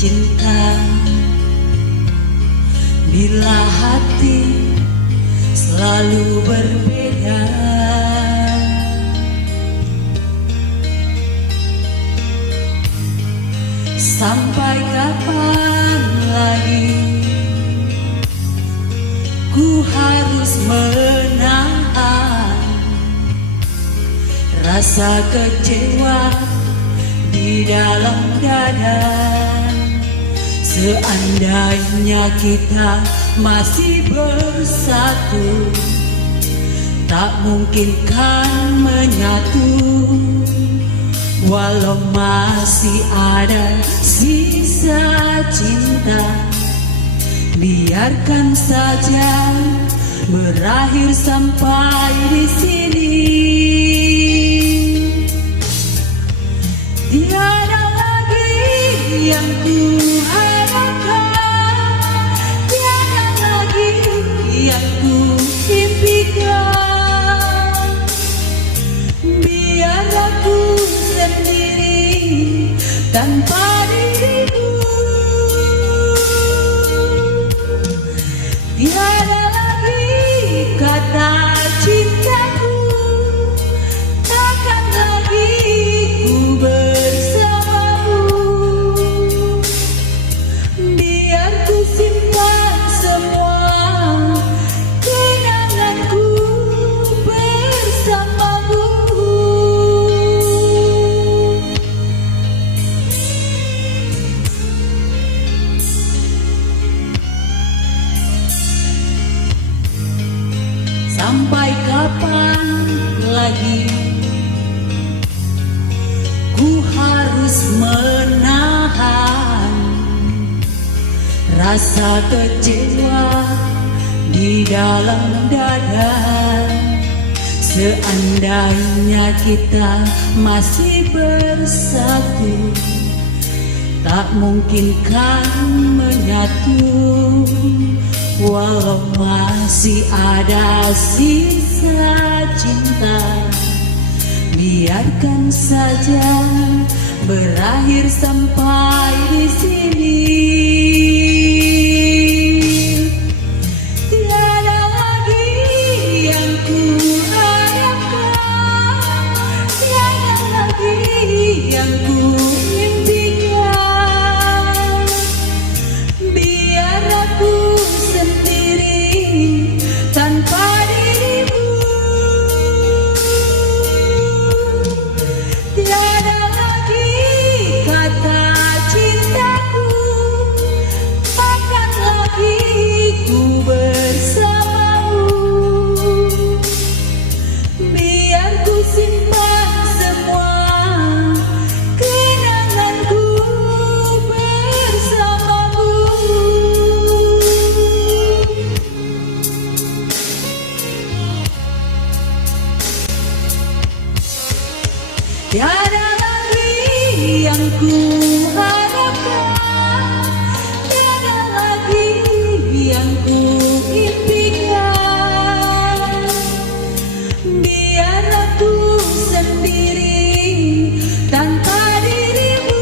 cinta. Bila hati selalu berbeda, sampai kapan lagi ku harus menahan rasa kecewa di dalam dada. Seandainya kita masih bersatu, tak mungkin kan menyatu. Walau masih ada sisa cinta, biarkan saja berakhir sampai di sini. Tiada lagi yang ku harapkan, tiada lagi yang ku impikan. Biar aku sendiri tanpa dirimu. Tiada lagi kata cintaku, takkan lagi ku bersamamu. Biar ku simpan semua kenanganku bersamamu. Sampai kapan lagi ku harus menahan rasa kecewa di dalam dada. Seandainya kita masih bersatu, tak mungkin kan menyatu. Walau masih ada sisa cinta, biarkan saja berakhir sampai di sini. Tiada lagi yang ku harapkan, tiada lagi yang ku impikan. Biar aku sendiri tanpa dirimu. Tiada lagi kata cintaku, takkan lagi ku bersamamu. Biar ku simpan semua kenanganku bersamamu. Tiada lagi yang ku harapkan, tiada lagi yang ku impikan. Biar aku sendiri tanpa dirimu.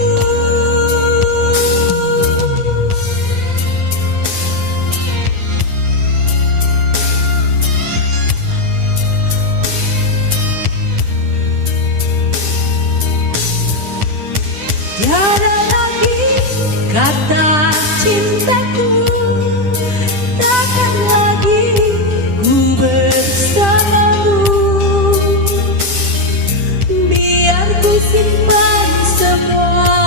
Tiada lagi kata cintaku, takkan lagi ku bersamamu. Biar ku simpan semua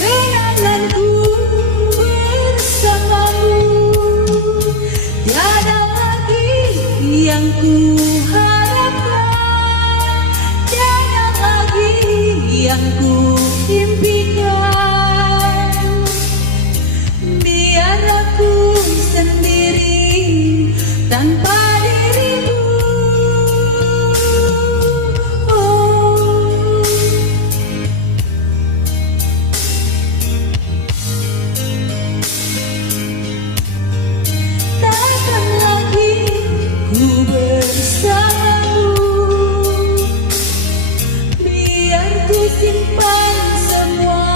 kenanganku bersamamu. Tiada lagi yang ku harapkan, tiada lagi yang ku impikan. Biar aku sendiri tanpa dirimu. Oh. Takkan lagi ku bersamamu. Biar ku simpan semua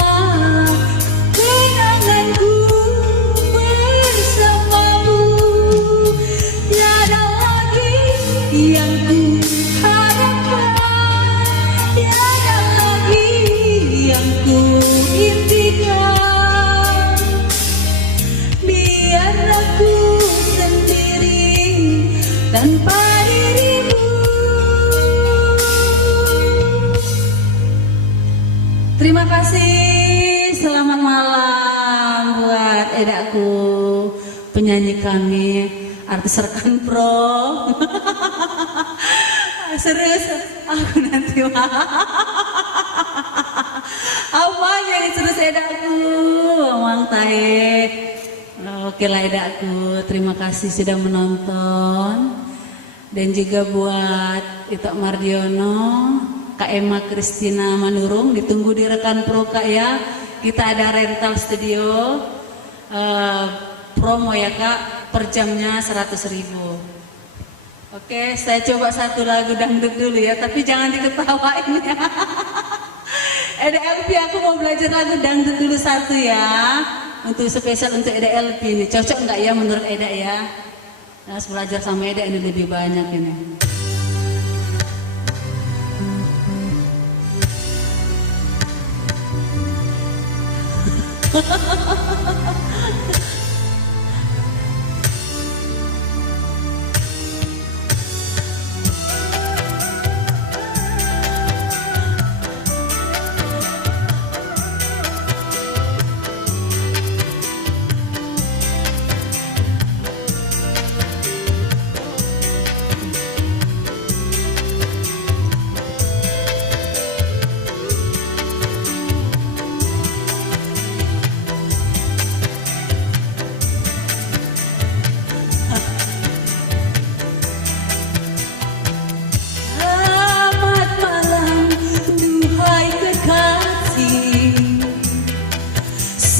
tanpa dirimu. Terima kasih, selamat malam buat edaku, penyanyi kami, artis rekan pro. Serius, aku nanti apa yang serius edaku, Mang Taek. Oke lah edaku, terima kasih sudah menonton. Dan juga buat Ito Mardiono, Kak Emma Kristina Manurung, ditunggu di rekan pro Kak ya. Kita ada rental studio, promo ya Kak, per jamnya 100.000. Oke, saya coba satu lagu dangdut dulu ya, tapi jangan diketawain ya. EDLP aku mau belajar lagu dangdut dulu satu ya, untuk spesial untuk EDLP ini. Cocok nggak ya menurut Eda ya? Nah, belajar sama Eda ini lebih banyak ini.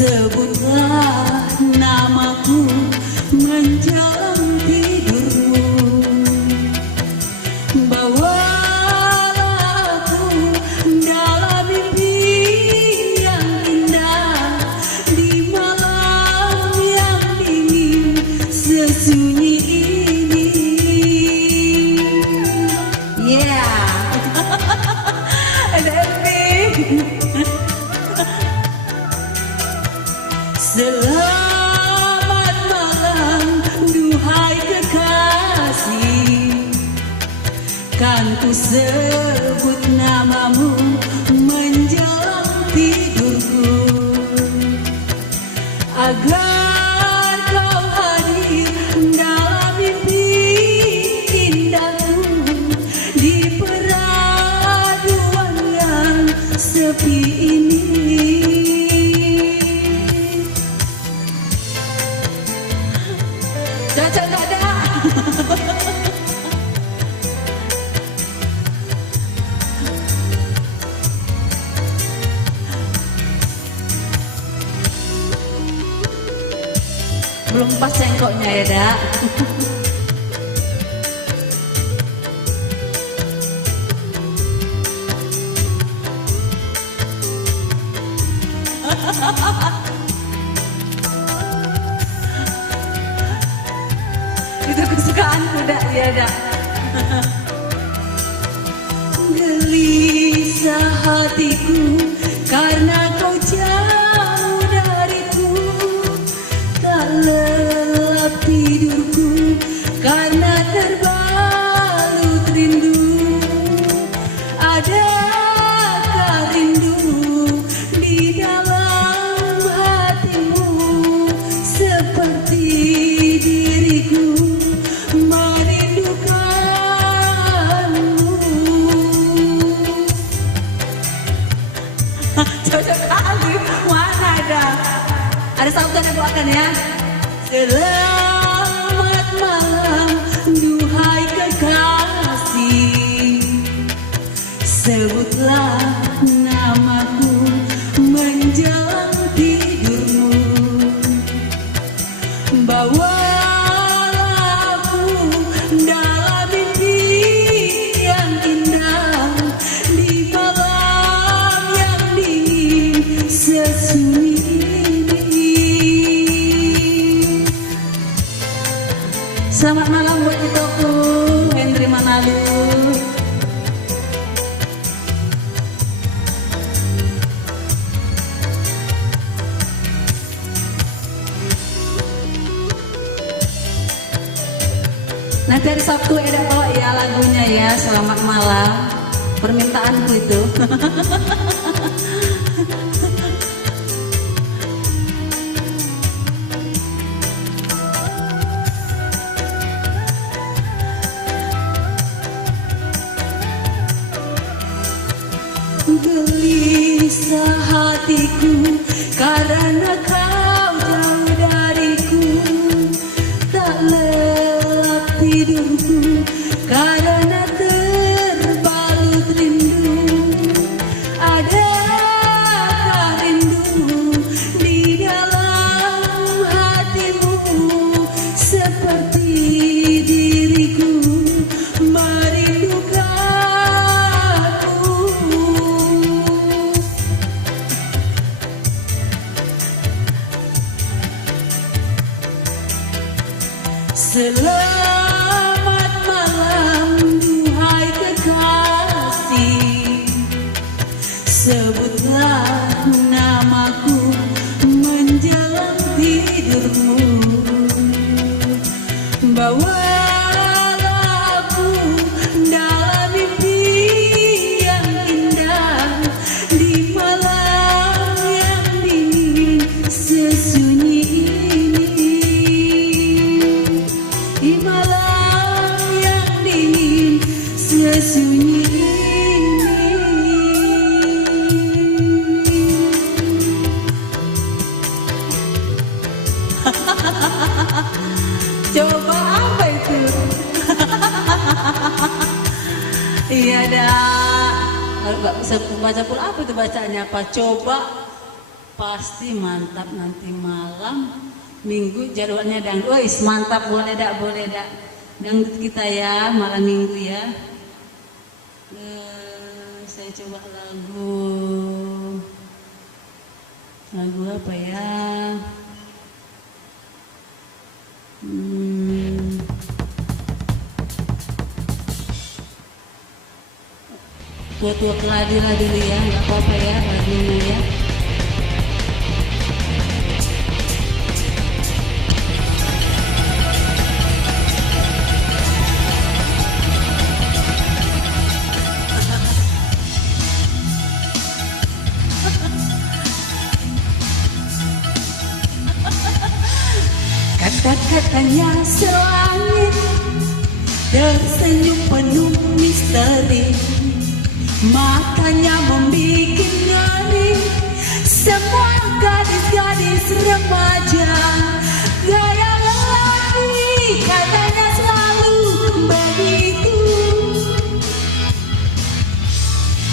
Sebutlah namaku menjelang tidurmu, bawalah aku dalam mimpi yang indah di malam yang dingin sesunyi ini. Yeah, ada Selamat malam, duhai kekasih, kan ku sebut namamu menjelang tidurku, agar kau hadir dalam mimpi indahku di peraduan yang sepi ini. Cocok gak ada? Belum pas cengkoknya ya, Dak. Itu kesukaanku Dak, ya Dak. Gelisah hatiku karena kau jauh dariku, tak lelap tidurku karena terbalut rindu. Adakah rindu di dalam hatimu seperti diriku merindukanmu? Cocok kali, mana ada? Ada sautan yang bawakan ya. Selamat malam, duhai kekasih, sebutlah namaku menjelang tidurmu, bawalah aku dalam mimpi yang indah di malam yang dingin sesunyi ini. Selamat malam buat Itoku, Hendri Manalu. Nanti hari Sabtu ada bawa ya lagunya ya, selamat malam. Permintaanku itu. Gelisah hatiku karena kau jauh dariku, tak lelap tidurku karena terbalut rindu. Adakah rindu di dalam hatimu seperti diriku merindukanmu? Selamat malam duhai kekasih, sebutlah namaku menjelang tidurmu. Bawalah aku dalam mimpi yang indah di malam yang dingin sesunyi ini. Di malam yang dingin sesunyi ini. Coba apa itu? Iya dah. Kalau nggak bisa baca pun apa itu bacanya apa? Coba pasti mantap nanti malam. Minggu jadwalnya dangdut, wis mantap, boleh dak dangdut kita ya malam minggu ya. Saya coba lagu apa ya? Tua-tua keladi lah dulu ya, nggak apa-apa ya lagunya ya. Kata-katanya selangit, tersenyum penuh misteri, matanya membikin ngeri. Semua gadis-gadis remaja, gaya lelaki katanya selalu begitu.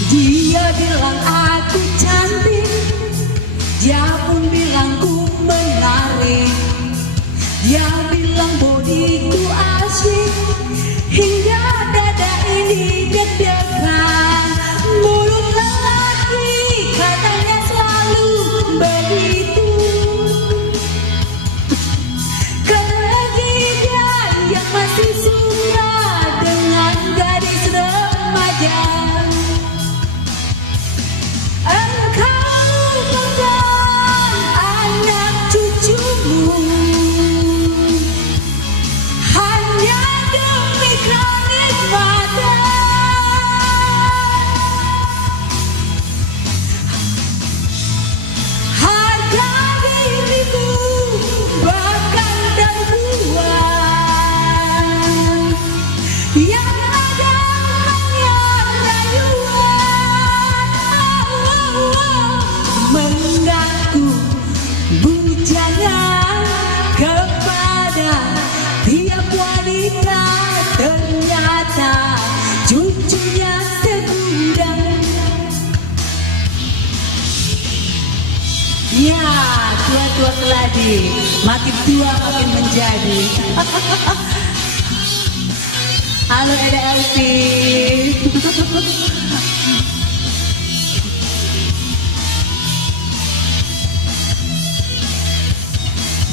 Dia bilang aku cantik, dia pun bilang ku menarik. Dia bilang bodiku asyik, hingga dada ini deg-degan. Mulut lelaki katanya selalu begitu. Kelagi dia yang masih suka dengan gadis remaja. Engkau bukan anak cucumu hanya demi kenikmatan. Harga dirimu bahkan terbuang, yang ada hanya rayuan. Mengaku bujangan kepada tiap wanita, ternyata cucunya segudang. Ya, tua-tua keladi, makin tua makin menjadi. Halo Dede Elvi.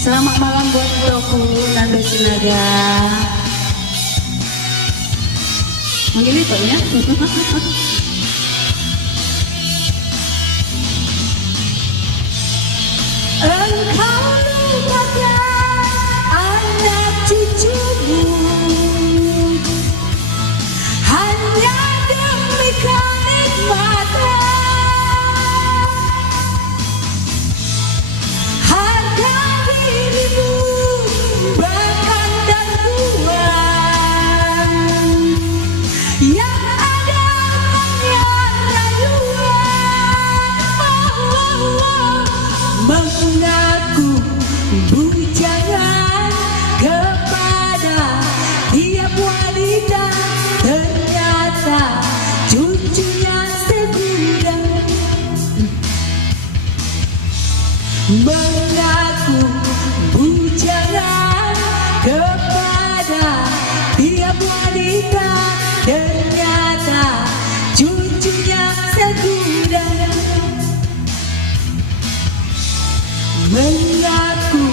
Selamat malam buat Broku Nando Sinaga. Manggil itu ya. Engkau lupakan anak cucumu mengaku bujangan kepada tiap wanita, ternyata cucunya segudang. Mengaku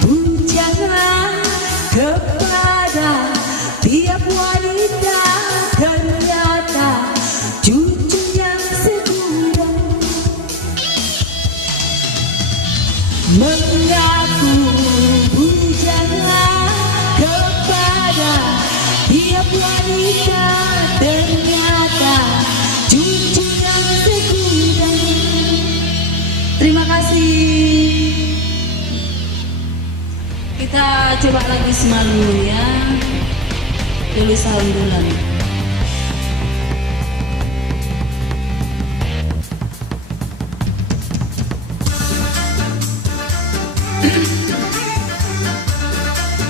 bujangan kepada tiap wanita, ternyata cucunya segudang. Mengaku bujangan kepada tiap wanita, ternyata cucunya segudang. Terima kasih. Kita coba lagi semalu ya. Tulis alhamdulillah.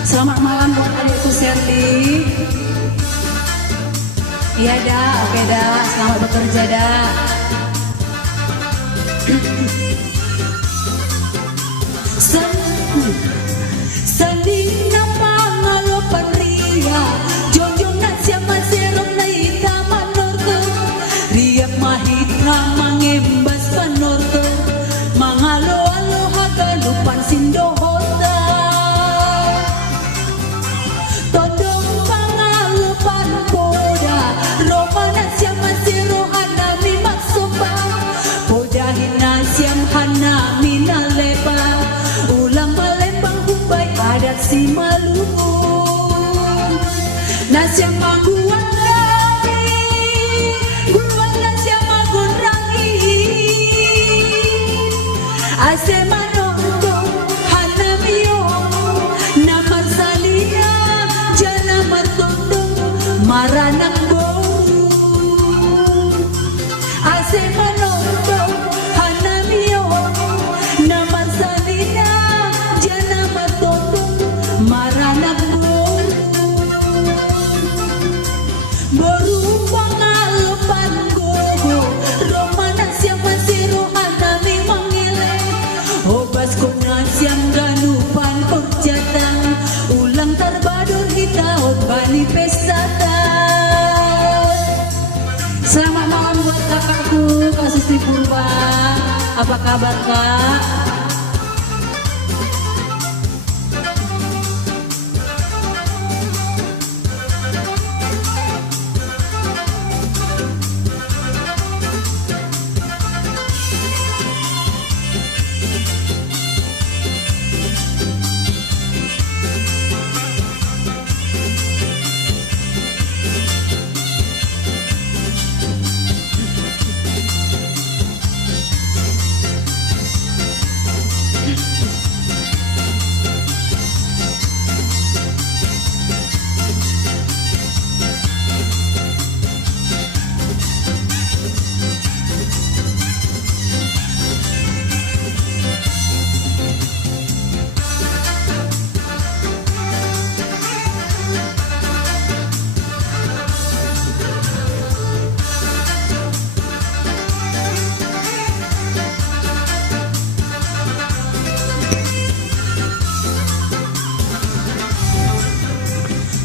Selamat malam buat adikku Serli. Iya dah, oke dah, selamat bekerja dah. Sanding nama ngalopan ria, jonjong na siapa serong na ita manorto, riak mahita mangembas panorto, mangalo-alo hagalupan sindohota, todong pangalupan poda, romana siapa seroh hanami maksopa, podahin na siam hanami nalepa, ulang malembang humbay adat si Maluun, na siyang maguwan nami, guwan na siyang magunrangi, ase manondo hanamiyo, na marsalia, jana matondo, maranak boru, ase manondo hanamiyo, na marsalia, jana matondo, maranak boru, boru pangalapan gogo, romana siapa siruhan nami mangile, obas ko na siyang ganupan pagjatang, ulang tarbadur kita obani pestata. Selamat malam buat kakakku, Kak Susti Purba. Apa kabar Kak?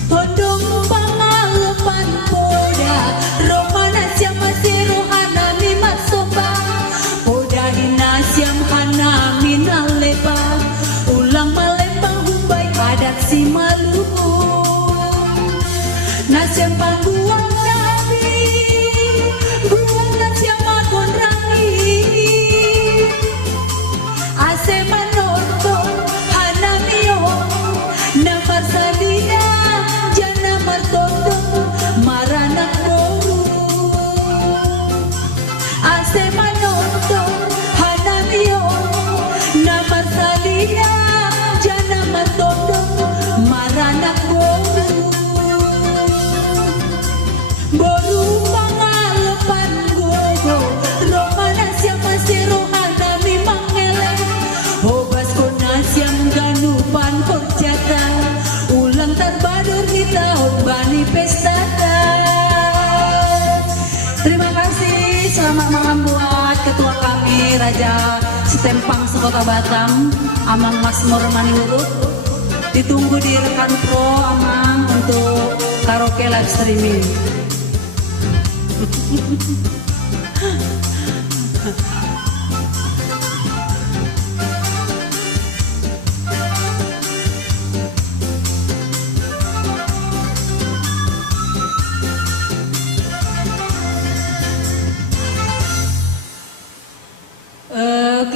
Todong pangalapan poda, romana siapa siruhan nami maksopa, poda hina siam hanami nalepa, ulang malembang humbay adat si Maluun, na siam pangguang nami, guang na siam magonrangi, ase manorto hanamiyo, na marsalia, jana martondo, maranak boru, ase manorto hanamiyo, na marsalia, jana martondo, maranak boru, boru pangalapan gogo, romana siapa siruhan nami mangele, obas ko na siyang ganupan horjata, ulang tarbadur kita obani pestata. Terima kasih, selamat malam buat ketua kami Raja Stempang sekota Batam, Amang Masmur Maniurut. Ditunggu di rekan pro Amang untuk karaoke live streaming.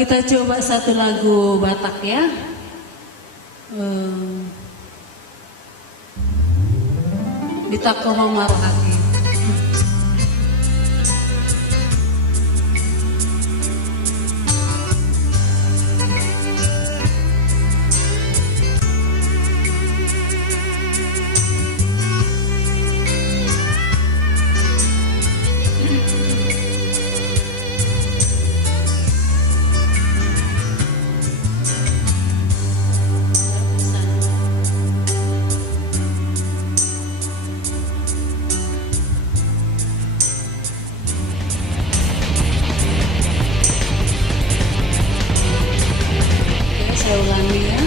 Kita coba satu lagu Batak ya. Ditakoh marhati. Saya ulangi ya.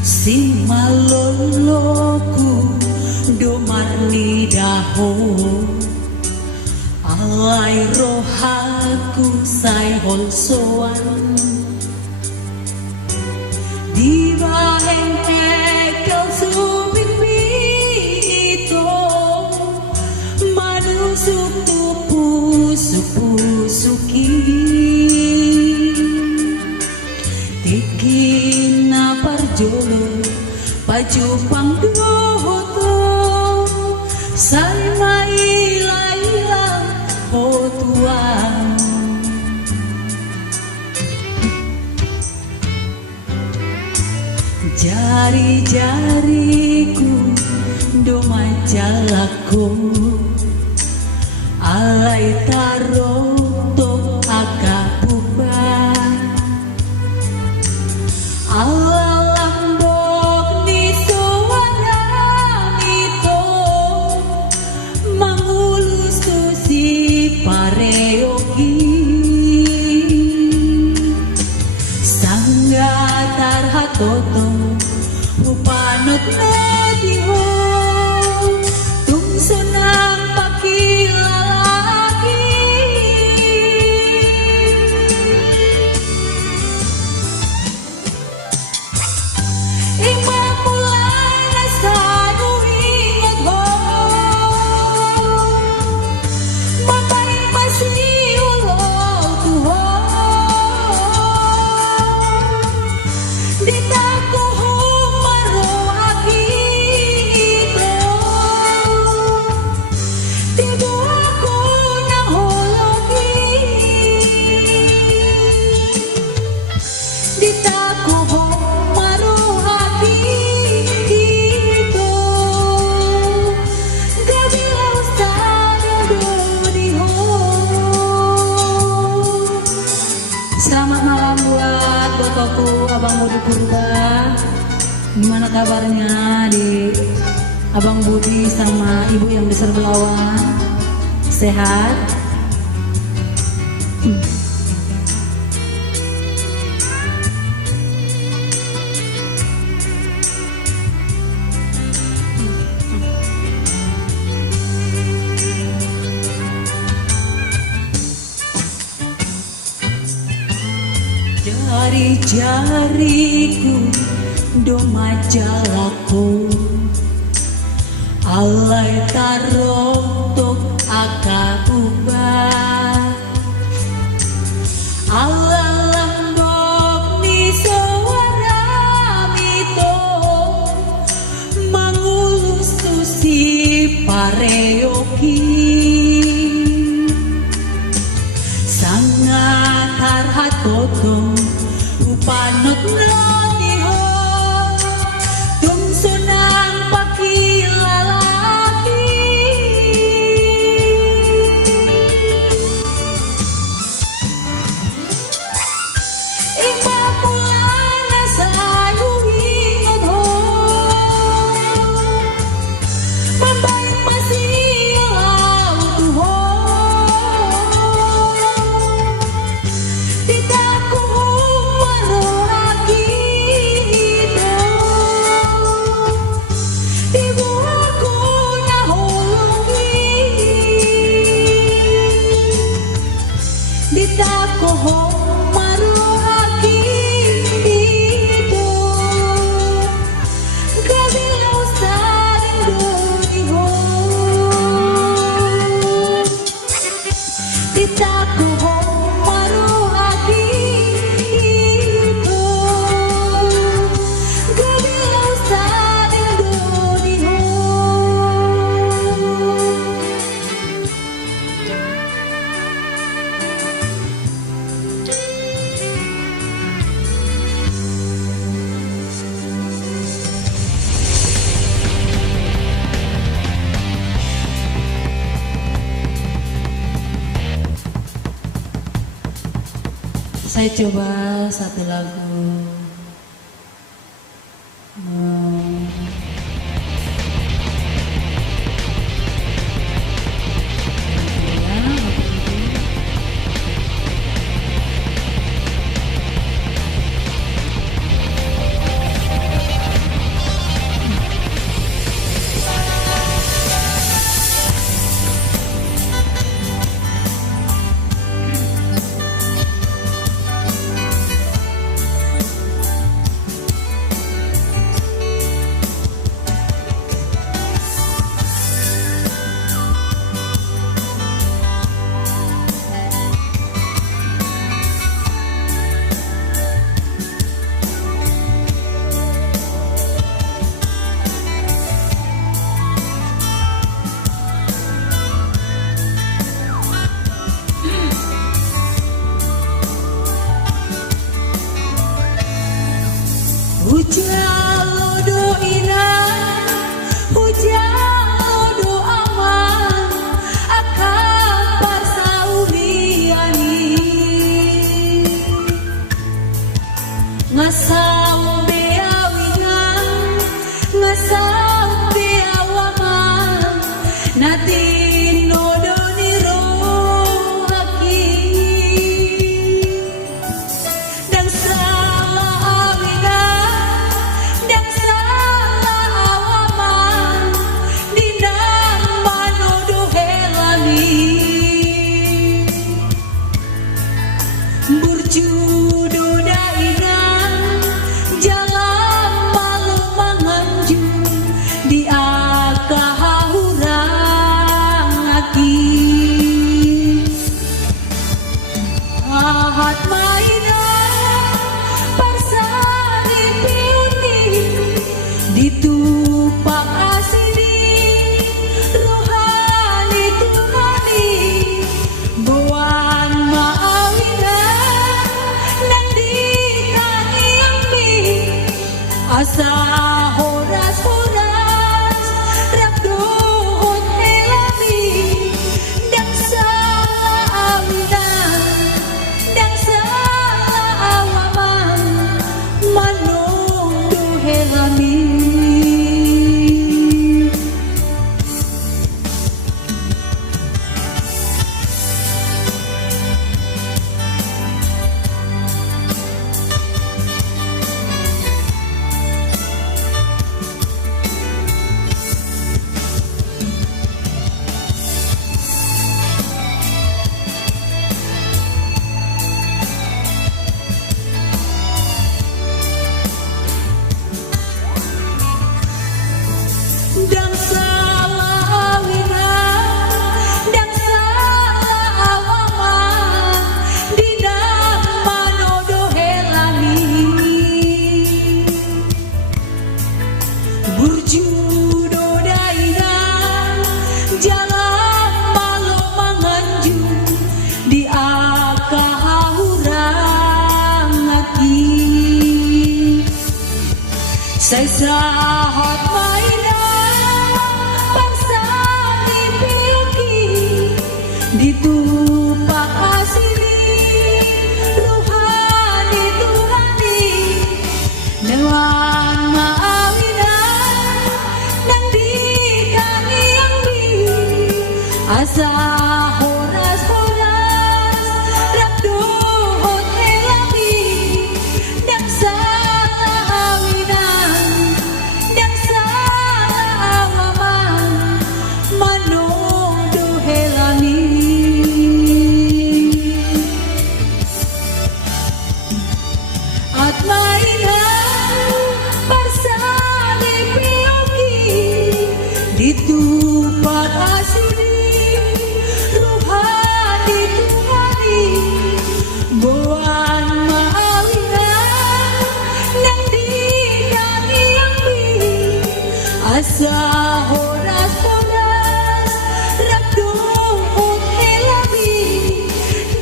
Si maloloku domarni daho alai rohaku sai holsoan di baheng ekel subipito manusuk tupu suki tikina parjolo baju pangdoto salma ila hotuan jari-jariku do majalako alai taroto akapuban alalambok ni suara itu mangulus tu si pareoki sangga tarhatoto upanot nediho tungsunang pakilalaki Selamat malam buat botoku Abang Budi Purba. Gimana kabarnya di Abang Budi sama ibu yang di Serbelawan? Sehat? Jari-jariku do majalaku alai tarotok akabuba alalambok ni suara mito mangulus susi pareoki sangat harhat potong upanot laniho tungso ng pakilalaki ipapula na sa luhingon ho mabayang masiyaw tuho Saya coba satu lagu. Hujan do inang, hujan do aman, akan parsauliani. Ngasam beawingan, ngasam beawaman, natin no do niro haki. Dan salah Burjudo dainan jalan malu manganju di akahurang aki ahat mainan parsani piuti ditupak asini rohani tunani buan asa horas-horas rabduhut helami dan sa awinan dan sa sahot mainan paksa dipilki ditupak asili ruhani tuhani dewan maawinan nang dikangi yang di asa horas-horas rabduhot elami nang salah awinan nang salah amaman manong duhelami at mainan parsali piyogi ditupak asili ruhani tuhani buwan maawinan nang dikangi yang di asa horas-horas rabduhot elami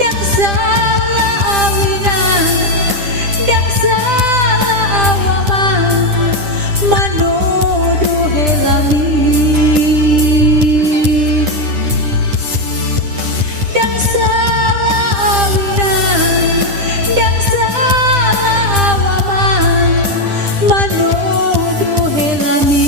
nang salah awinan nang salah awaman manodo helami nang salah awinan nang salah awaman manodo helami.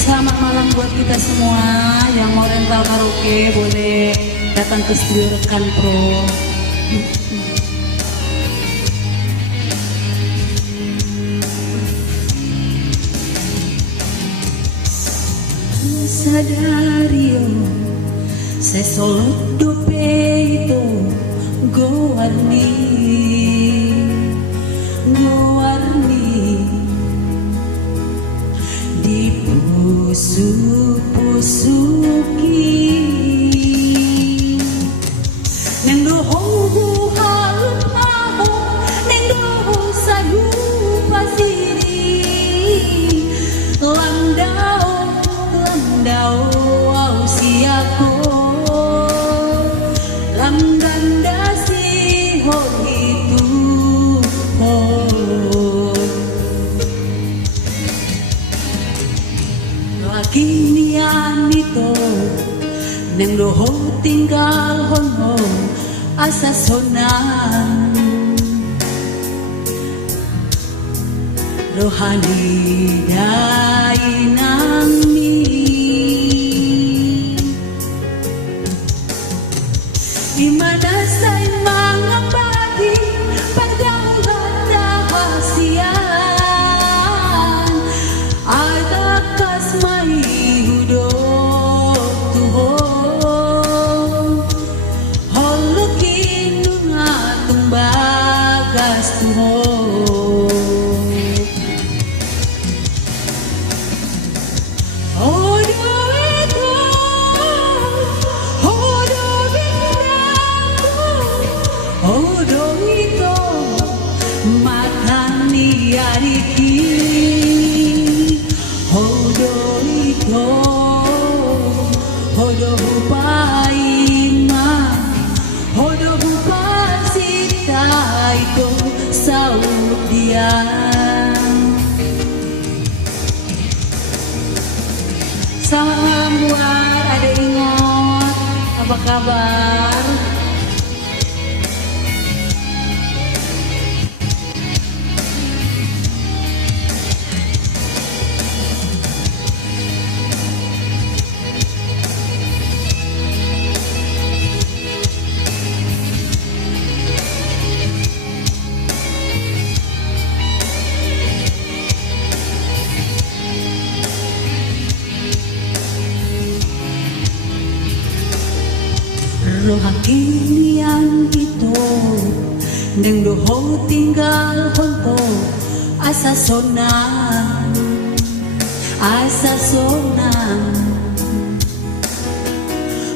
Selamat malam buat kita semua yang mau rental karaoke boleh datang ke studio Rekan Pro. Sadario saya solo dope itu gowarni dipusuk-pusuki neng doho halut maho neng doho sagu pasiri landau au siako lamdandasi ho itu ho kinian itu neng doho tinggal hono asa sonan rohani dainang mi imana say mangabadi pagdauhan rahasian ada kasmai hudot tuhon holukin nungatung bagas tuhon Salam buat Ade Ingot, apa kabar? Rohakinian itu neng doho tinggal honto asa sonang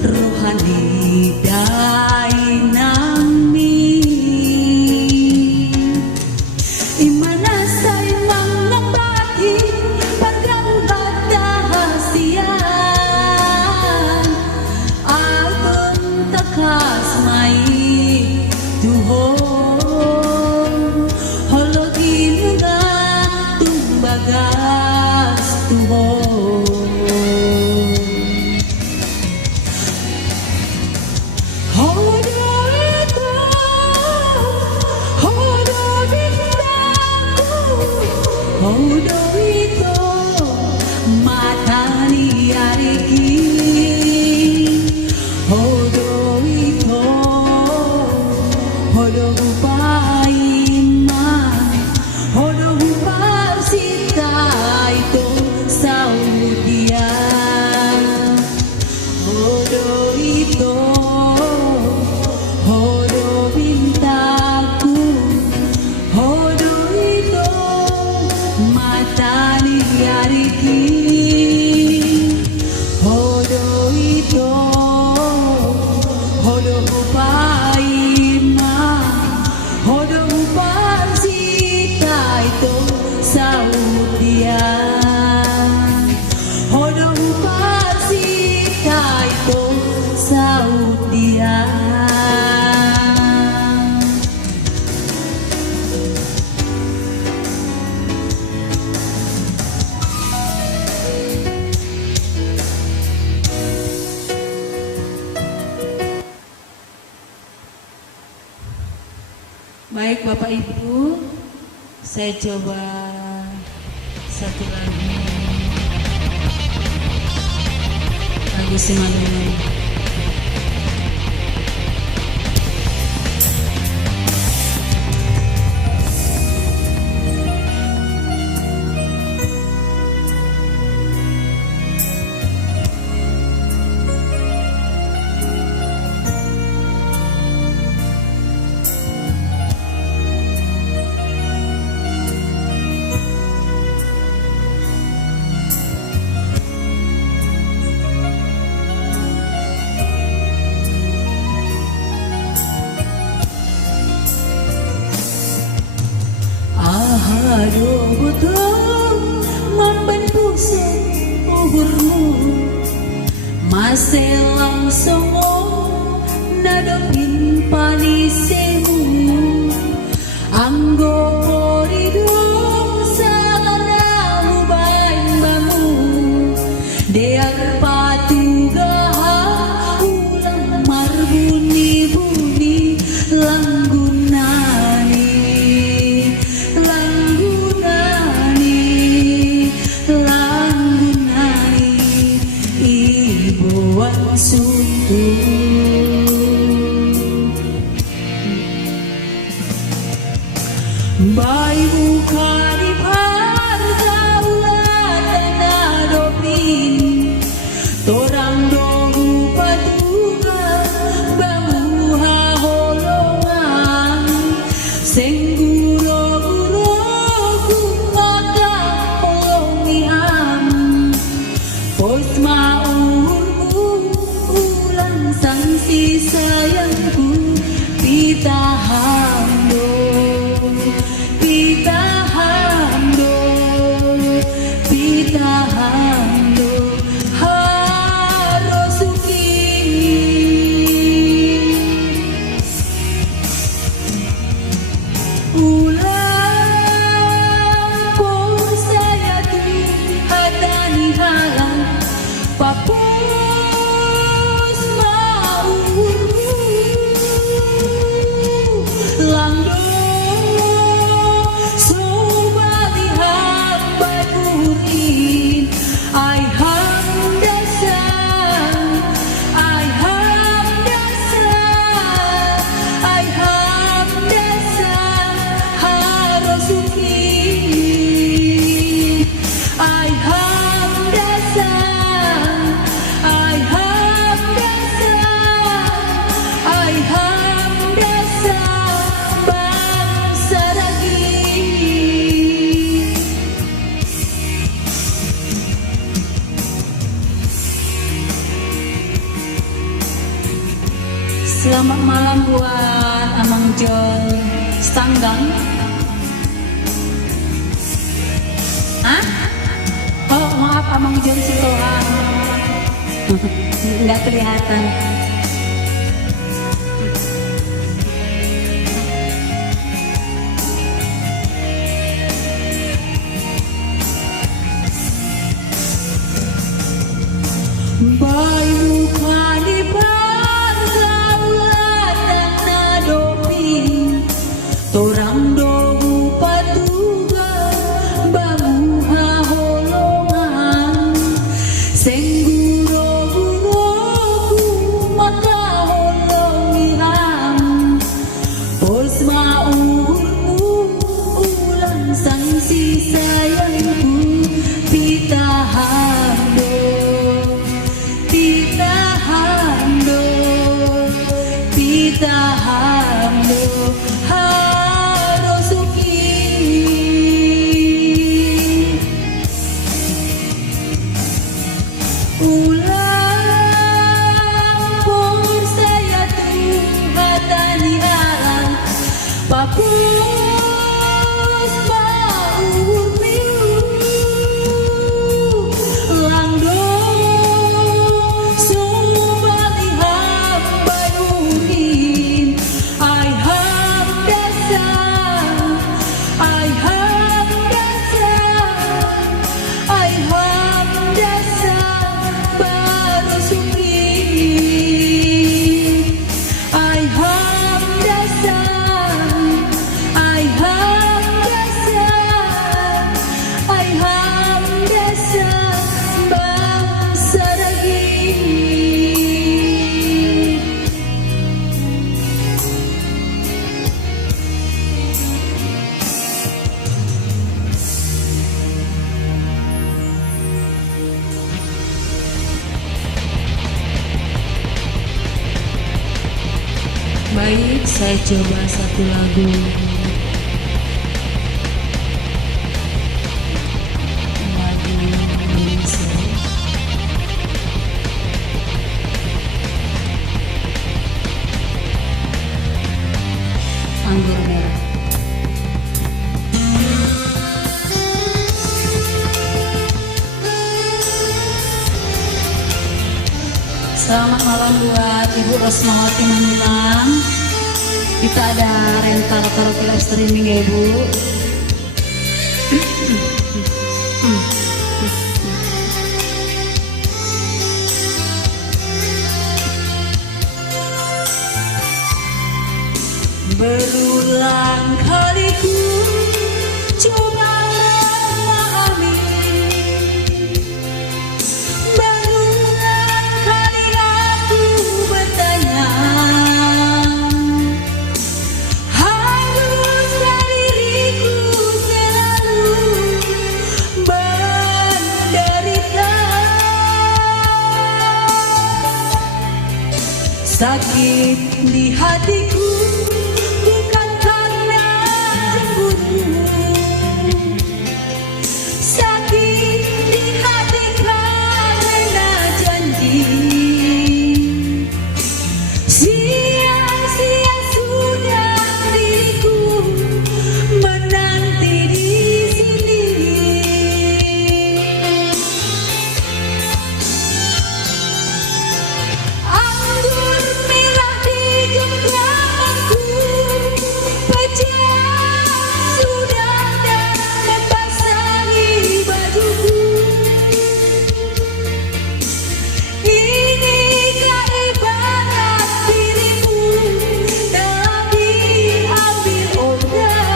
roh haniday nami imanasay mga pati pagkambat dahasiyan aton takas may tuhong hologin nga tumbagas tuhong Hodo ito, mata ni Ariki. Hodo ito, hodo upaiman, hodo upasita ito sa udia. Hodo ito, hodo bintaku, hodo ito. Mata ni Ariki, hodo ito, hodo upaima, hodo uparsita ito sa udia, hodo uparsita ito sa udia. Baik Bapak Ibu, saya coba satu lagu Simalungun. Ahado betul membentuk uhurmu masih langsung nadapin panisemu anggo koridor sana ubain bamu dear patugah ulang marbuni-buni langgunani ibuan suntu bai muka di pergaulan adopin torang dogu patuga bangu haholongan sengguro-gurogu maka holongiam pois maurmu ulang sanksi sayangku pitahando pitahando pitahando harosuki ulang por saya tu hatani halang papus maurmu Selamat malam buat Amang John Stanggang. Hah? Oh maaf Amang John Sitohan. Nggak kelihatan. Bayu kadipan kaulan na doping torang dogu patuga bangu haholongan sengguro gurogu maka holongihan pos maurmu ulang sangsi sayangku pitahando Pitahando harosuki ulang por saya Tuhan alam papus baur piu langdo Baik, saya coba satu lagu Indonesia. Anggur merah. Selamat malam buat Ibu Rosmawati Manulang. Kita ada rental karaoke live streaming ya Ibu. Berulang kali ku coba memahami, berulang kali aku bertanya, harusnya diriku selalu menderita, sakit di hatiku bukan karena cemburu, sakit di hati karena janji. Sia-sia sudah diriku menanti di sini. Anggur merah di genggamanku pecah sudah dan membasahi bajuku. Inikah ibarat dirimu telah diambil orang.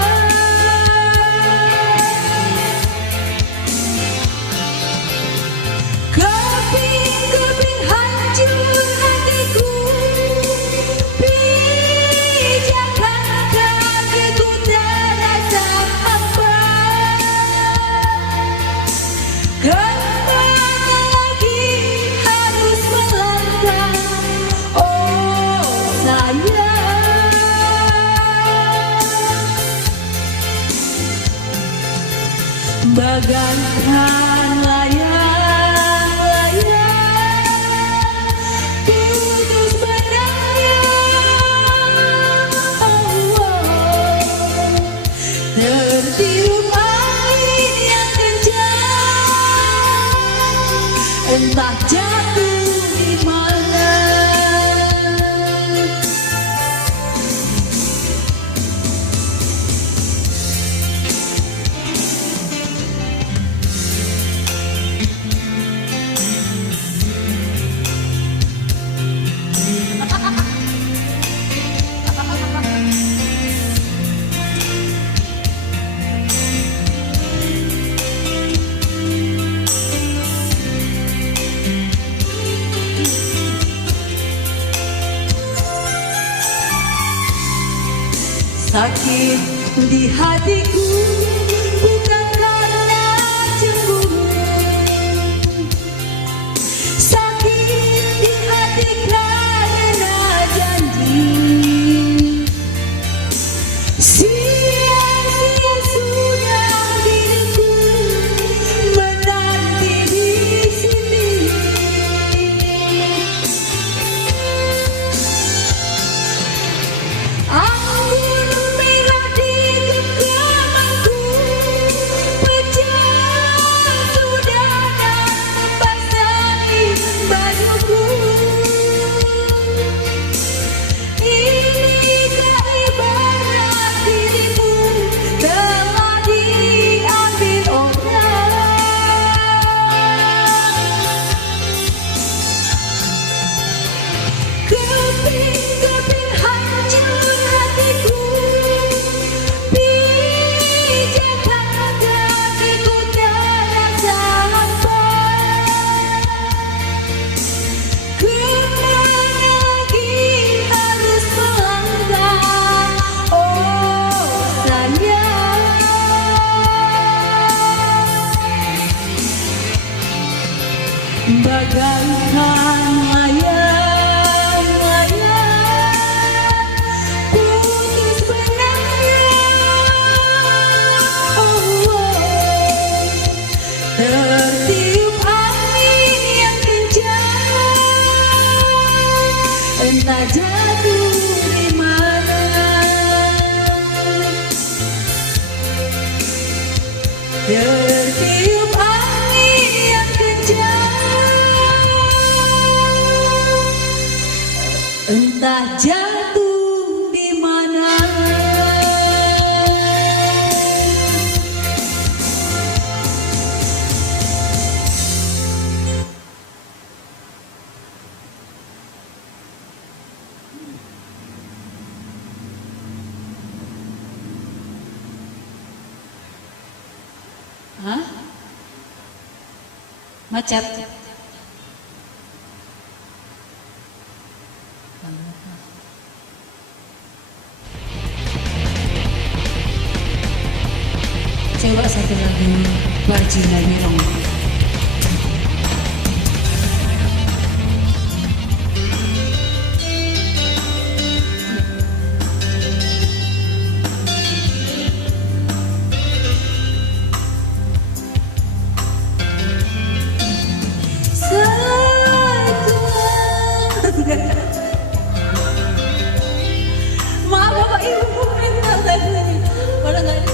Keping-keping hancur hatiku, pijakan kakiku terasa hampa. Kemana lagi harus melangkah, oh sayang. Bagaikan layang-layang putus benangnya entah jatuh di mana. Sakit di hatiku bukan karena cemburu, sakit di hati karena janji. Sia-sia sudah diriku menanti di sini. Keping-keping hancur hatiku, pijakan kakiku terasa hampa. Kemana lagi harus melangkah, oh sayang. Bagaikan tertiup angin yang kencang, entah jatuh di mana. Tertiup angin yang kencang, entah jatuh di mana. Hah? Macet. Coba satu lagu Bajina Mirong. Maaf Bapak Ibu, minta lagu ini. Boleh nggak?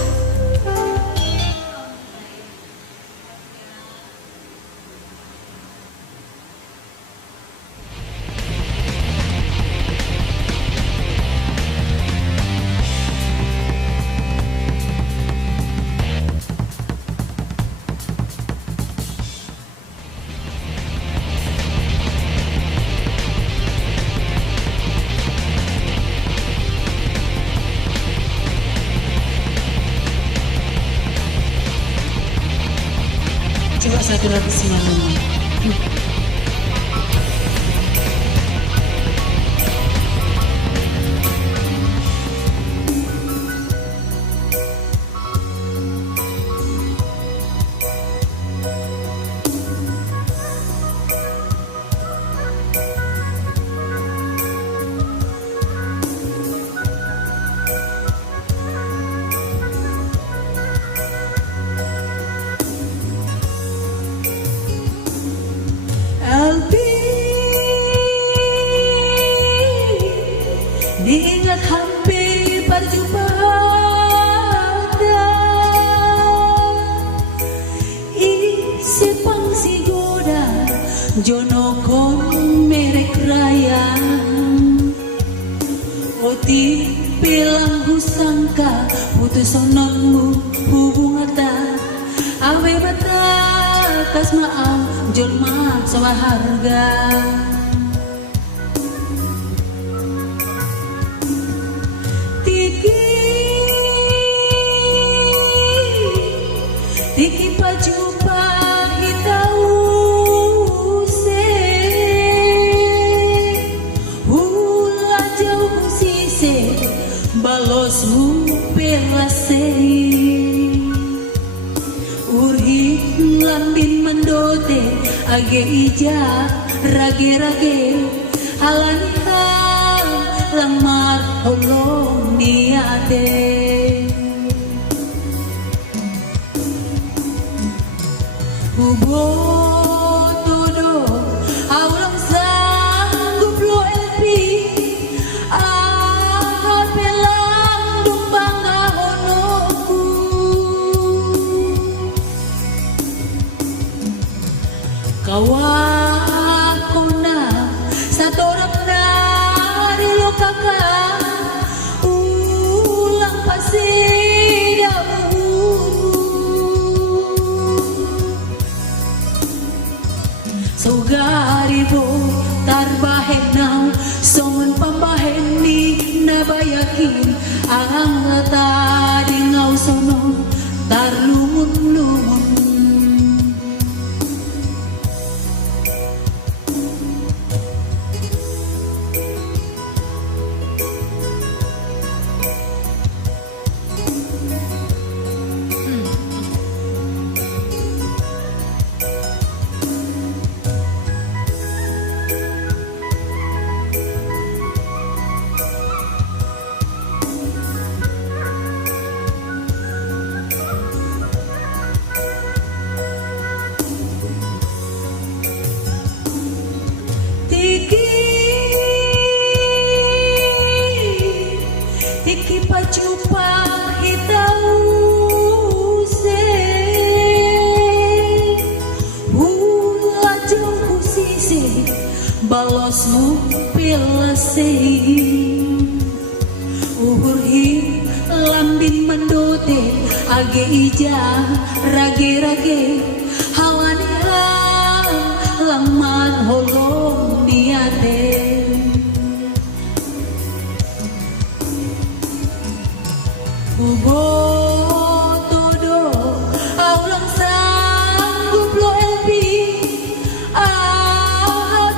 Coba satu lagi semuanya. jono kon merek raya oti bilang husangka putus sononmu hubungata awe bata kas maaf jolma sawa harga tiki pajupa hitau se hula jauh sise balos pelase urhi lambin mendote age ija rage halaniha lamar holong niate Hubo todo aulang sanggup lo LP pelang dumpang ahonoku kawakona satorap na rilo kakak ulang pasida Sugaribo tarbahen na songon pambahen ni nabayakin ang tadingaw sono tarlumun-lumun Tiki pajupa hitau se hula jauh sise balosmu pilase uhurhi lambin mendote age ija rage hawaniha lamar holong niate Hubo todo aulang sanggup lo LP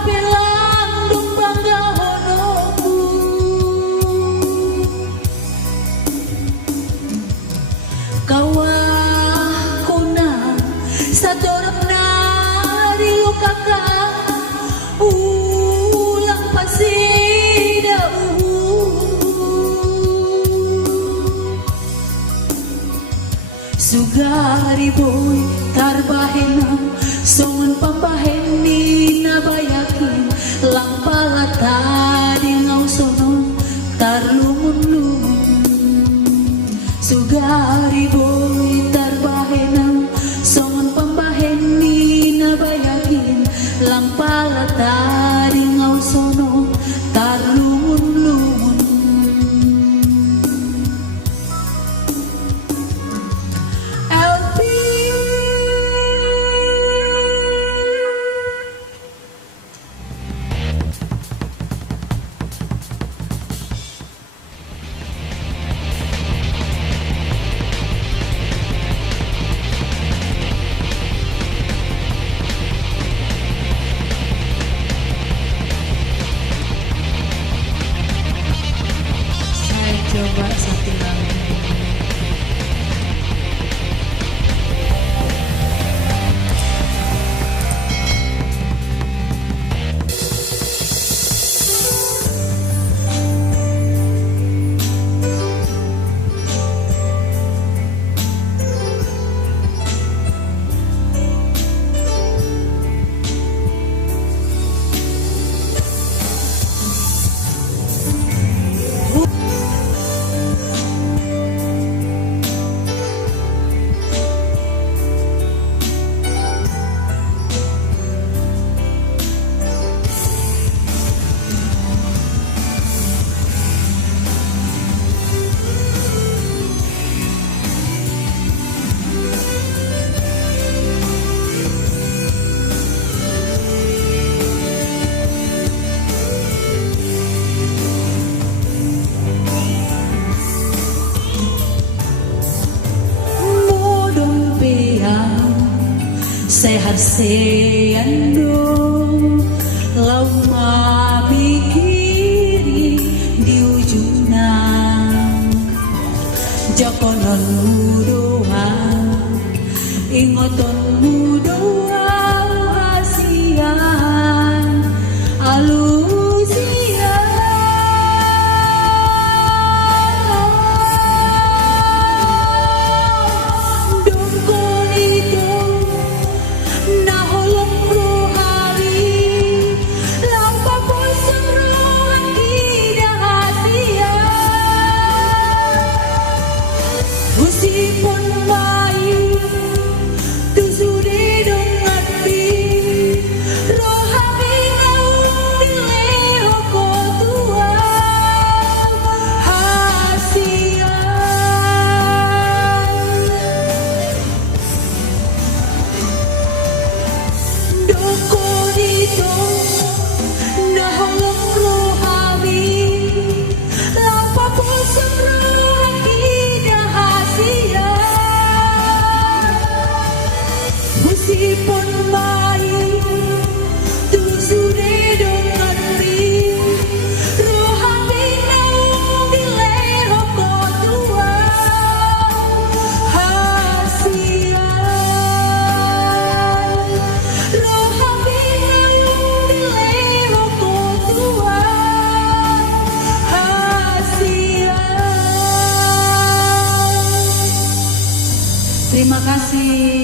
pelang dumpang gahonoku kawakona satorap na rilo kakak ulang pasida Sugari boy tarbahena songon pambahen ni nabayakin lang palata dingaw sono tarlumun-lumun Sugari boy tarbahena songon pambahen ni nabayakin lang palata dingaw sono tarlumun-lumun coba satu lagi Seando lau mabikiri di ujunang jakonon mudoa ingoton mudoa asian alusia Terima kasih.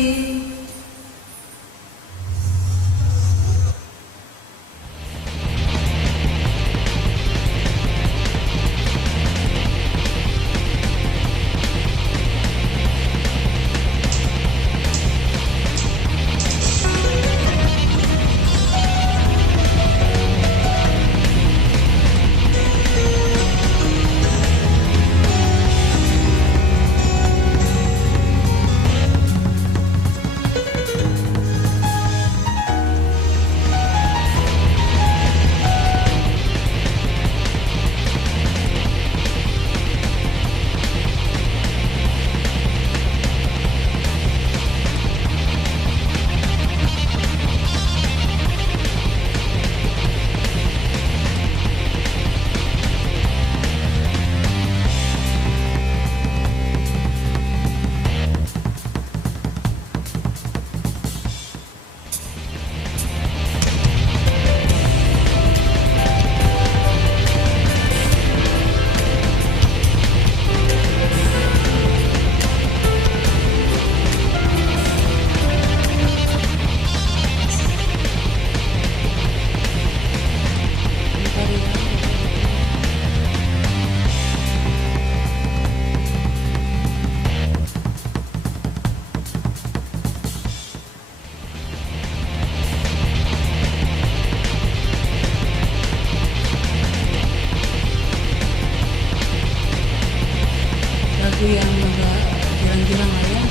Yang agak girang-girang lah ya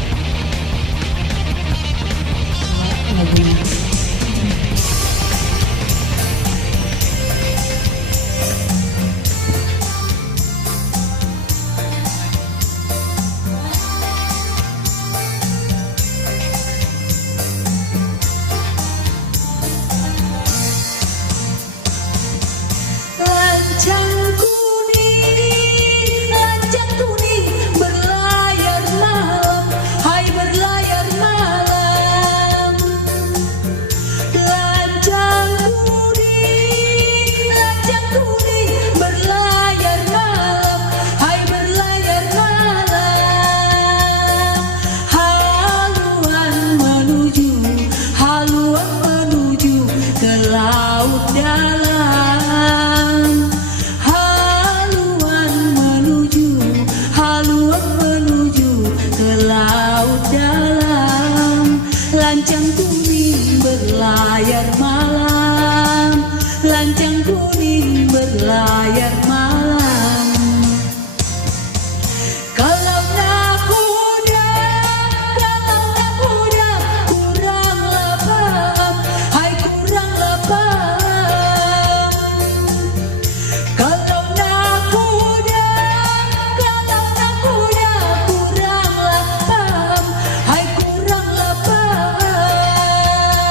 lagunya. Lancang kuning berlayar malam, lancang kuning berlayar malam. Kalau nakuda kuranglah paham, hai kuranglah paham. Kalau nakuda kuranglah paham, hai kuranglah paham.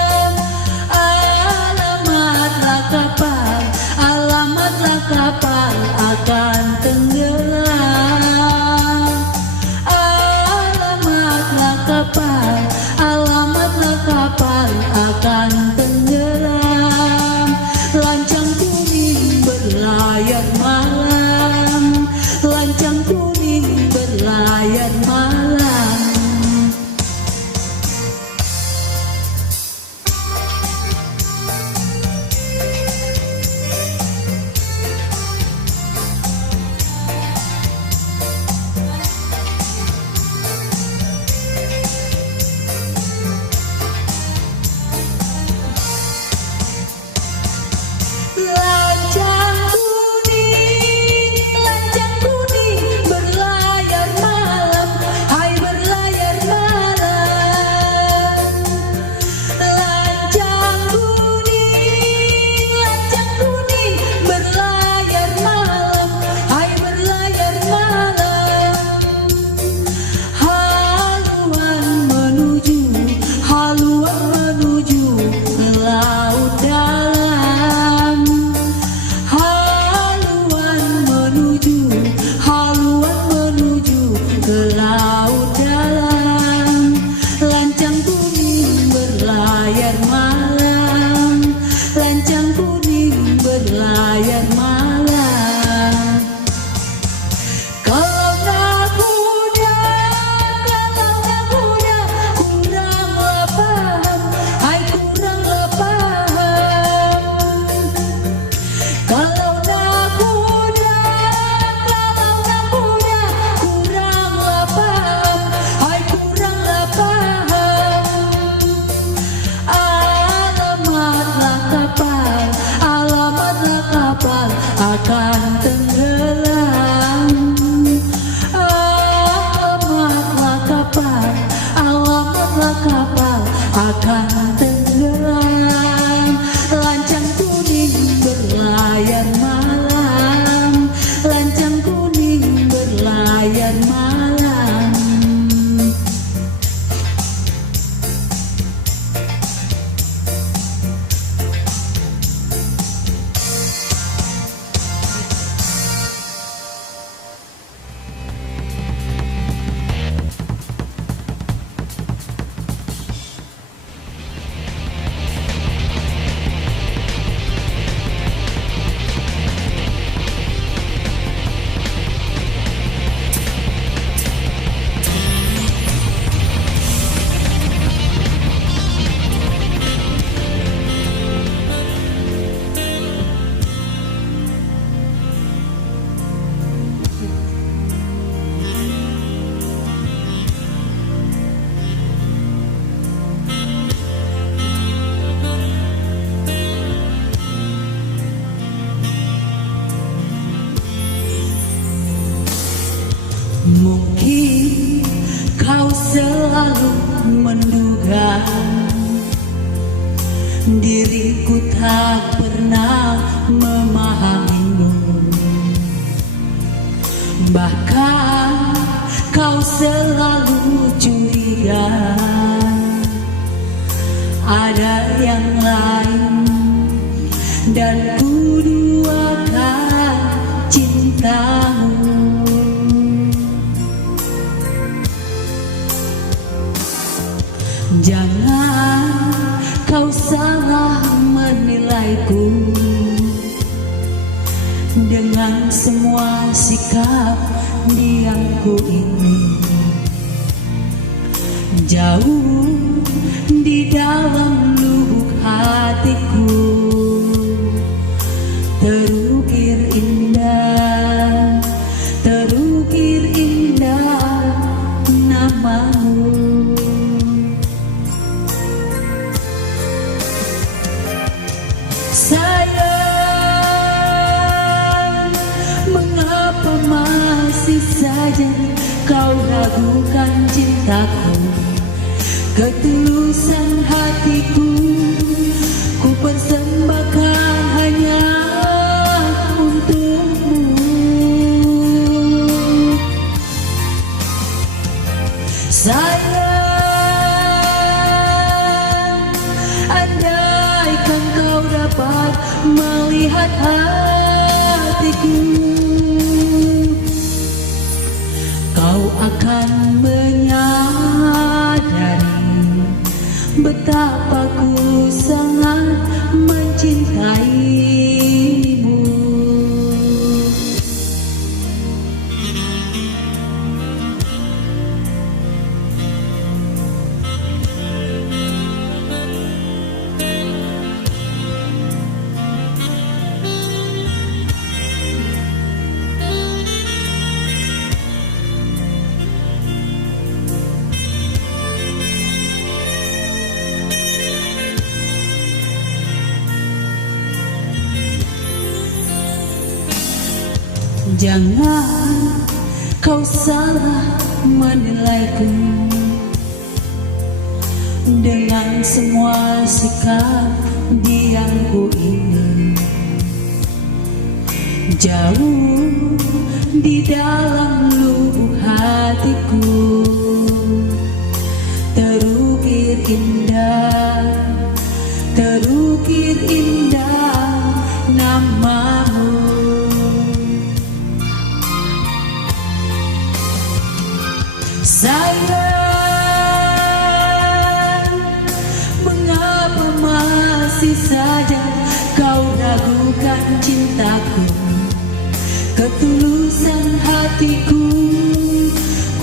selalu menduga diriku tak pernah memahamimu. Bahkan kau selalu curiga ada yang lain, dan ku duakan cintamu. Jangan kau salah menilaiku dengan semua sikap yang ku ini. Jauh di dalam lubuk hatiku terukir indah, terukir indah namamu. Sayang, mengapa masih saja kau ragukan cintaku? Ketulusan hatiku ku persembahkan hanya untukmu. Sayang, andaikan kau dapat melihat hatiku, kau akan menyadari betapa ku sangat mencintaimu. Jangan kau salah menilaiku dengan semua sikap yang ku ini. Jauh di dalam lubuk hatiku terukir indah, terukir indah namamu. Sayang, mengapa masih saja kau ragukan cintaku? Ketulusan hatiku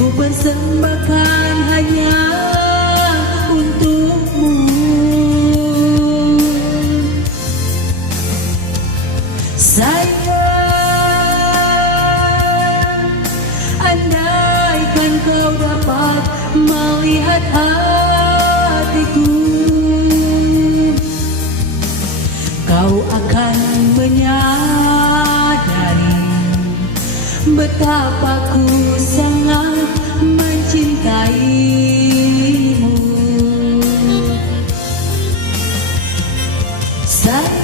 ku persembahkan hanya untukmu. Sayang, andaikan kau dapat melihat hatiku, kau akan menyadari betapa ku sangat mencintaimu. Sayang,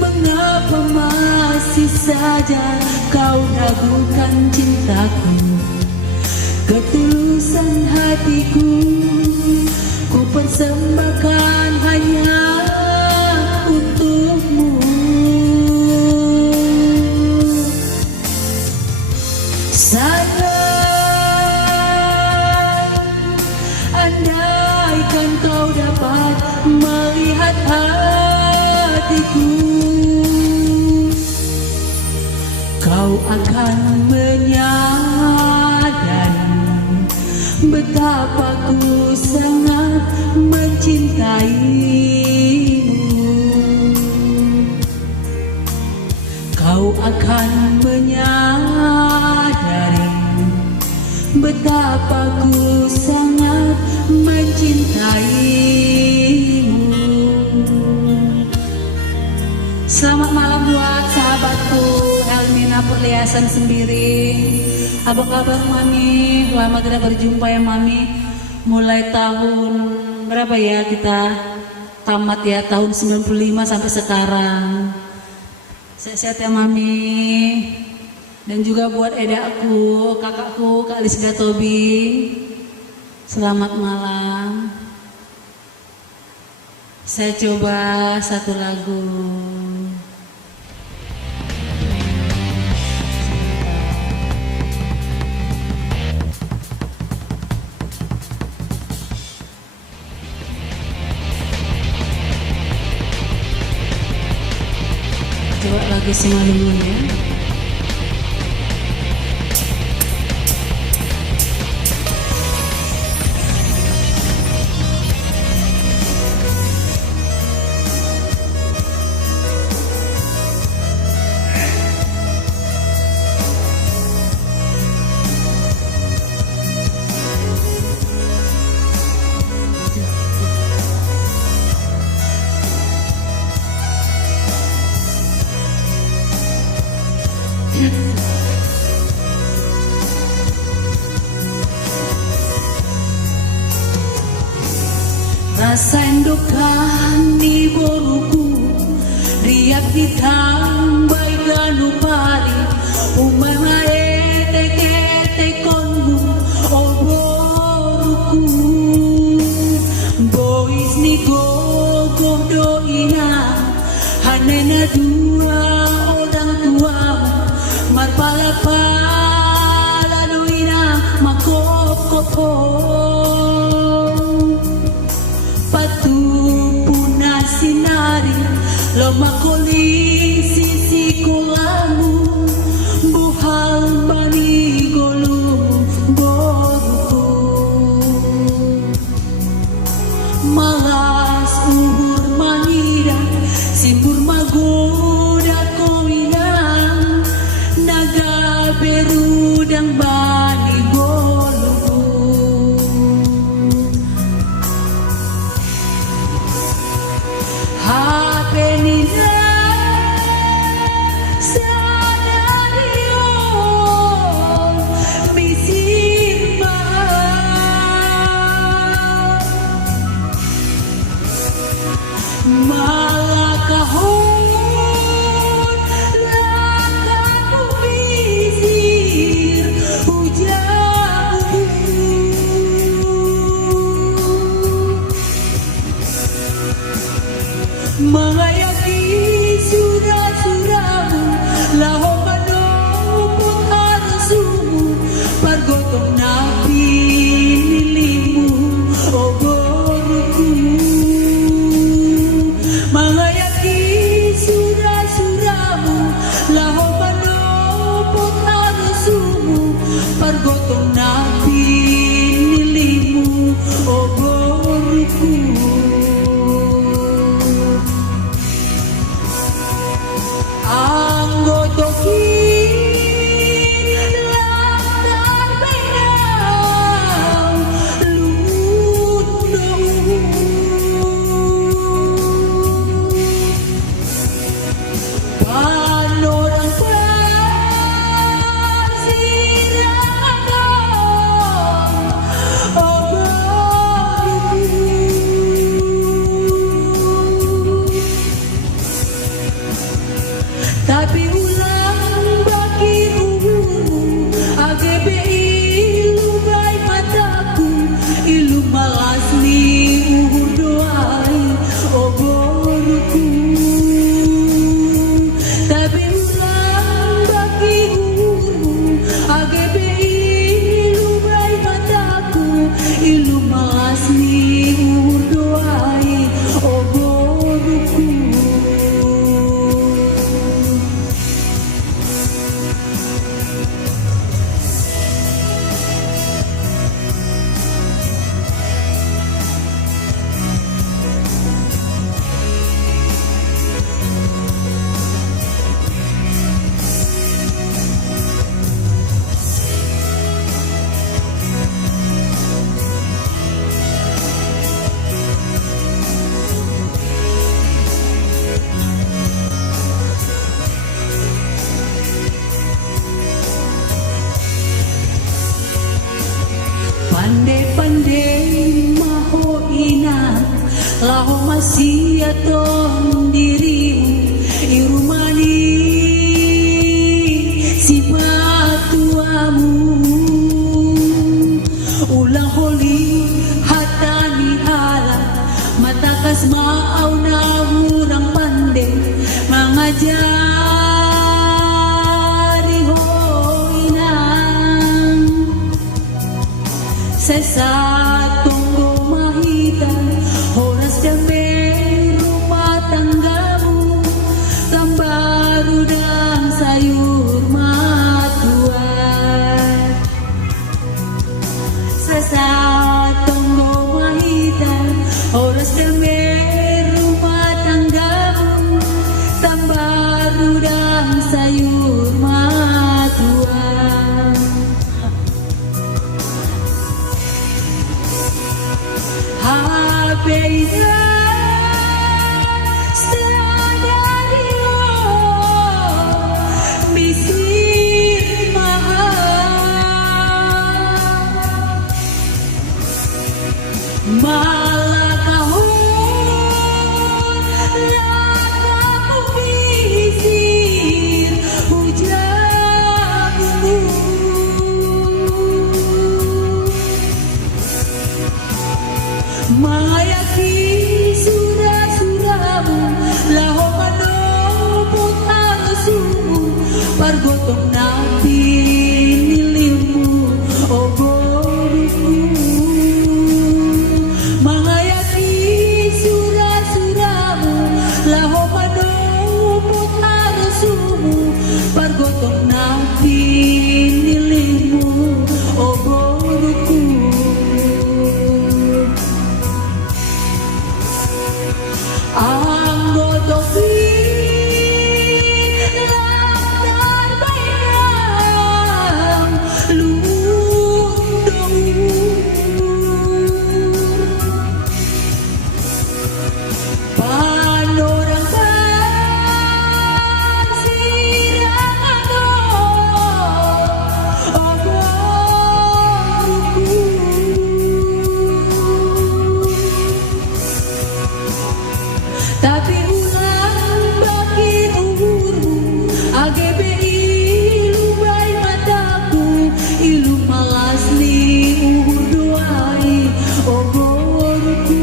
mengapa masih saja kau ragukan cintaku? Ketulusan hatiku ku persembahkan hanya untukmu. Sayang, andaikan kau dapat melihat hatiku, kau akan menyadari betapa ku sangat mencintaimu. Kau akan menyadari betapa ku sangat mencintaimu. Selamat malam buat sahabatku Elmina Liasan Sembiring. Apa kabar Mami? Lama tidak berjumpa ya Mami. Mulai tahun berapa ya kita tamat ya, tahun 95 sampai sekarang. Sehat-sehat ya Mami. Dan juga buat edaku, kakakku, Kak Lisda Tobing. Selamat malam. Saya coba satu lagu. Coba lagu Simalungun ya. Rasa endokan di boruku, riak ditambai ganu pari, umay maete kete konmu, o boruku. Boys ni gogo doina, hanena dua orang tua, marpala-pala doina, makop-kopo. Puna sinari lomakoling sisi kulamu buhal bani golum boruku malas uhur mangira simbur magoda koinang naga berudang bani golum. Hapenina sanario bisirma malakahon lakaku bisir hujamu mengayati surat-suratmu laho manopot harasumu pargotong nabi nilimu o boruku mengayati surat-suratmu laho manopot harasumu pargotong nabi nilimu o boruku. pandai maho ina laho masih aton dirimu irumani si batuamu ulah holi hatani hala matakas maaw na hurang pandai mangajari hoinang sa tunggu mahitan oras dami rumah tanggamu gambaru dan sayur matuan sa tunggu mahitan oras dami rumah tanggamu gambaru dan sayur matuan. Beida sadario misir mahal malakahon lakaku bisir hujanmu mayaki surah-surahmu laho manopot alusumu pargotong nabi nilimu ogoruku mayaki surah-surahmu laho manopot alusumu pargotong nabi nilimu ogoruku ang gotopi lang bayang lundong panorang pagsirang ano ogoruku tapi ulang bakit umurmu agebe ilumay mataku ilum malas ni uhur doai ogoruku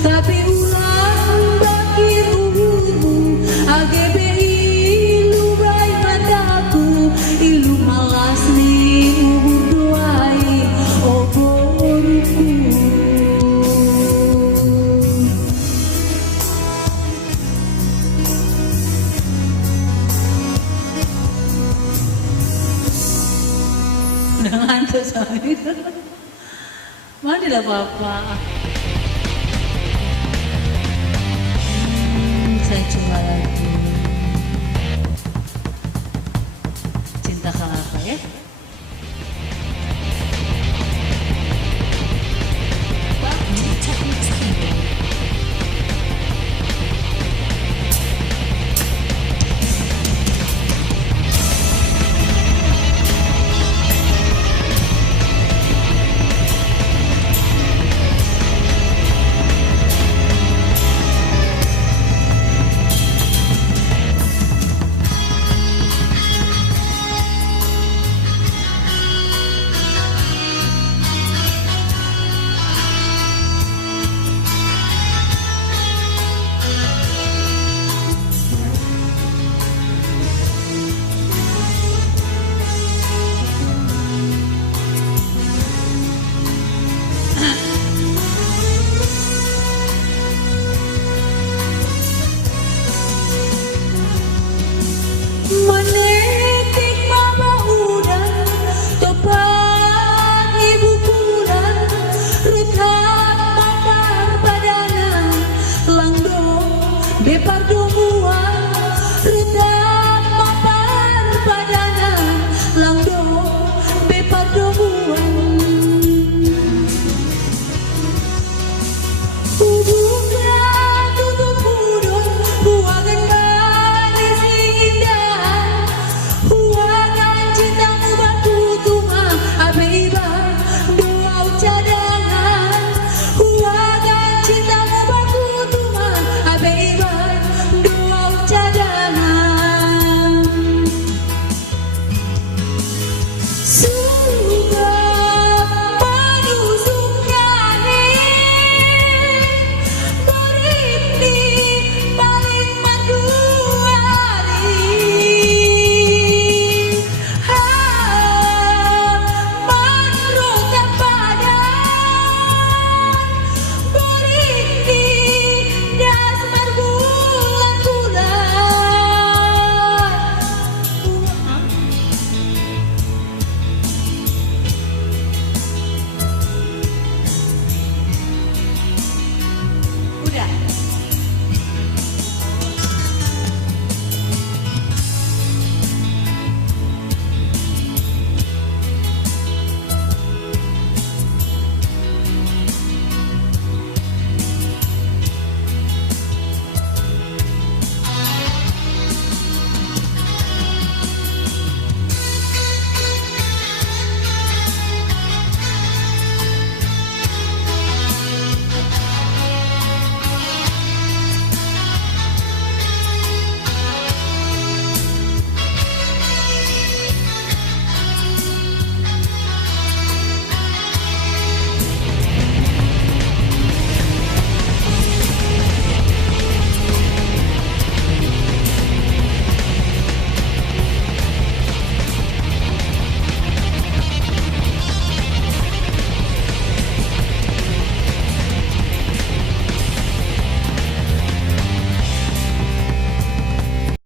tapi ulang bakit umurmu agebe ilumay mataku ilum malas ni uhur doai ogoruku. Udah ngantuk soalnya. Mana Bapak? Saya coba lagi. Cinta ke apa ya? Pardo